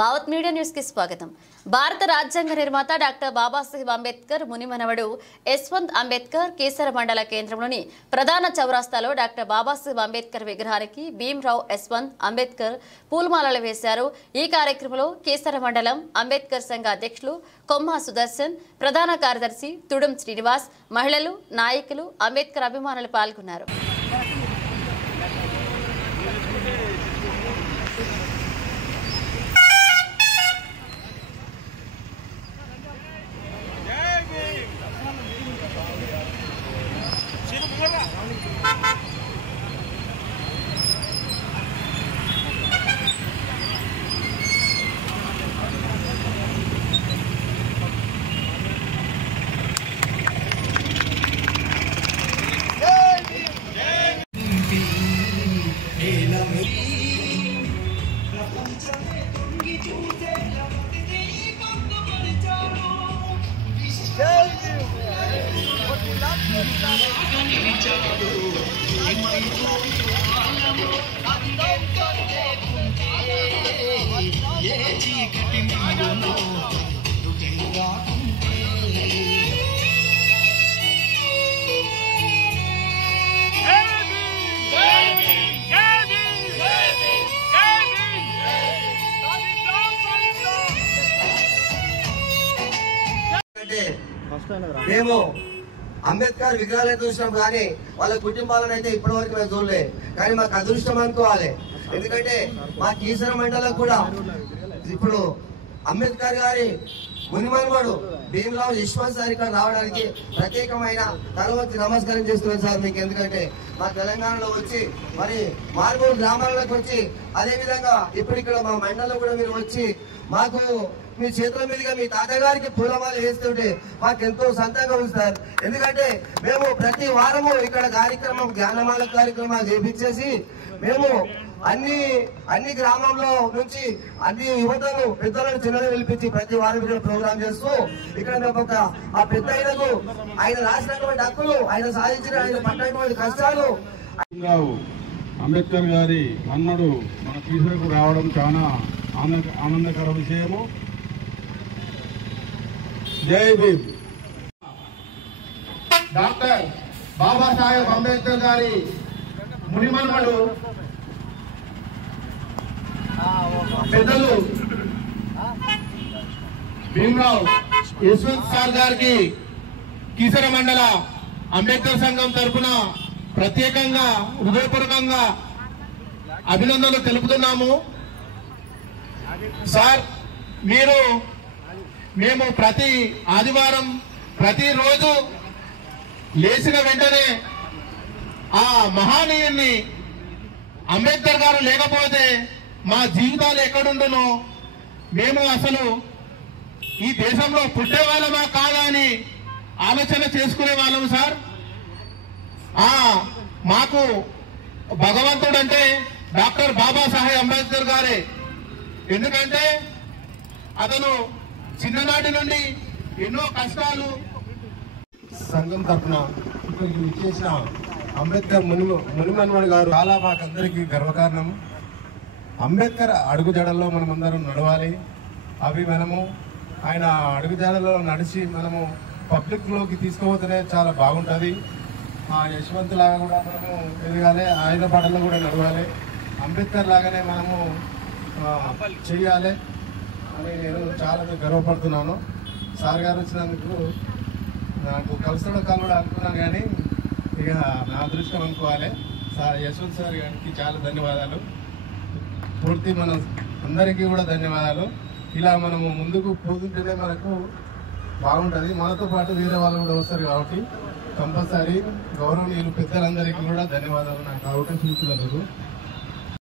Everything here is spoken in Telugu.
భావత్ మీడియా న్యూస్ కి స్వాగతం. భారత రాజ్యాంగ నిర్మాత డాక్టర్ బాబాసాహెబ్ అంబేద్కర్ మునిమనవడు యశ్వంత్ అంబేద్కర్ కీసర మండల కేంద్రంలోని ప్రధాన చౌరాస్తాలో డాక్టర్ బాబాసాహెబ్ అంబేద్కర్ విగ్రహానికి భీమ్రావ్ యశ్వంత్ అంబేద్కర్ పూలమాలలు వేశారు. ఈ కార్యక్రమంలో కీసర మండలం అంబేద్కర్ సంఘ అధ్యక్షులు కొమ్మ సుదర్శన్, ప్రధాన కార్యదర్శి తుడుం శ్రీనివాస్, మహిళలు, నాయకులు, అంబేద్కర్ అభిమానులు పాల్గొన్నారు. మేము అంబేద్కర్ విగ్రహాలను చూసినాం కానీ వాళ్ళ కుటుంబాలను అయితే ఇప్పటి వరకు మేము చూడలే. కానీ మాకు అదృష్టం అనుకోవాలి. ఎందుకంటే మా కీసర మండలం కూడా ఇప్పుడు అంబేద్కర్ గారి మునిమనవడు భీమ్రావ్ యశ్వంత్ సార్ ఇక్కడ రావడానికి ప్రత్యేకమైన తర్వాత నమస్కారం చేస్తున్నాను సార్ మీకు. ఎందుకంటే మా తెలంగాణలో వచ్చి మరి మారుమూల గ్రామాలకు వచ్చి అదేవిధంగా ఇప్పుడు ఇక్కడ మా మండలంలో కూడా మీరు వచ్చి మాకు మీ చేతుల మీదుగా మీ తాతగారికి పూలమాల వేస్తుంటే మాకు ఎంతో సంతోషంగా ఉంది సార్. ఎందుకంటే మేము ప్రతి వారము ఇక్కడ కార్యక్రమం జ్ఞానమాల కార్యక్రమాలు చేపించేసి మేము అన్ని గ్రామంలో నుంచి అన్ని యువతను పెద్దలను చిన్నలు పిలిపించి ప్రతి వారం ఇక్కడ ప్రోగ్రామ్ చేస్తూ ఇక్కడ మేము ఒక ఆ పెద్ద ఆయన రాసినటువంటి హక్కులు, ఆయన సాధించిన ఆయన పడినటువంటి కష్టాలు. అంబేద్కర్ గారి అన్నడు మన కీసరకు రావడం చాలా ఆనందకర విషయము. జై భీమ్. డాక్టర్ బాబాసాహెబ్ అంబేద్కర్ గారి మునిమనవడు పెద్దలు భీమ్రావ్ యశ్వంత్ సార్ గారికి కీసర మండల అంబేద్కర్ సంఘం తరఫున ప్రత్యేకంగా హృదయపూర్వకంగా అభినందనలు తెలుపుతున్నాము. సార్, మేము ప్రతి ఆదివారం ప్రతిరోజు లేచిన వెంటనే ఆ మహానీయుని అంబేద్కర్ గారు లేకపోతే మా జీవితాలు ఎక్కడుండునో, మేము అసలు ఈ దేశంలో పుట్టే వాళ్ళమా కాదా అని ఆలోచన చేసుకునే వాళ్ళం సార్. మాకు భగవంతుడు అంటే డాక్టర్ బాబాసాహెబ్ అంబేద్కర్ గారే. ఎందుకంటే అతను చిన్ననాటి నుండి ఎన్నో కష్టాలు. సంఘం తరఫున ఇక్కడికి విచ్చేసిన అంబేద్కర్ మునిమనవడు గారు చాలా మాకందరికీ గర్వకారణం. అంబేద్కర్ అడుగుజాడల్లో మనమందరం నడవాలి. అవి మనము ఆయన అడుగుజాడల్లో నడిచి మనము పబ్లిక్లోకి తీసుకుపోతేనే చాలా బాగుంటుంది. యశ్వంత్ లాగా కూడా మనము ఎదగాలి, ఆయన పాటల్లో కూడా నడవాలి, అంబేద్కర్ లాగానే మనము చెయ్యాలి అని నేను చాలా గర్వపడుతున్నాను. సార్ గారు వచ్చినందుకు నాకు కలుసడం కాలు అనుకున్నాను, కానీ ఇక నా అదృష్టం అనుకోవాలి. యశ్వంత్ సార్ గారికి చాలా ధన్యవాదాలు. పూర్తి మన అందరికీ కూడా ధన్యవాదాలు. ఇలా మనము ముందుకు పోతుంటేనే మనకు బాగుంటుంది. మనతో పాటు వేరే వాళ్ళు కూడా వస్తారు కాబట్టి కంపల్సరీ గౌరవనీయులు పెద్దలందరికీ కూడా ధన్యవాదాలు నాకు అవకాశం ఇచ్చినందుకు.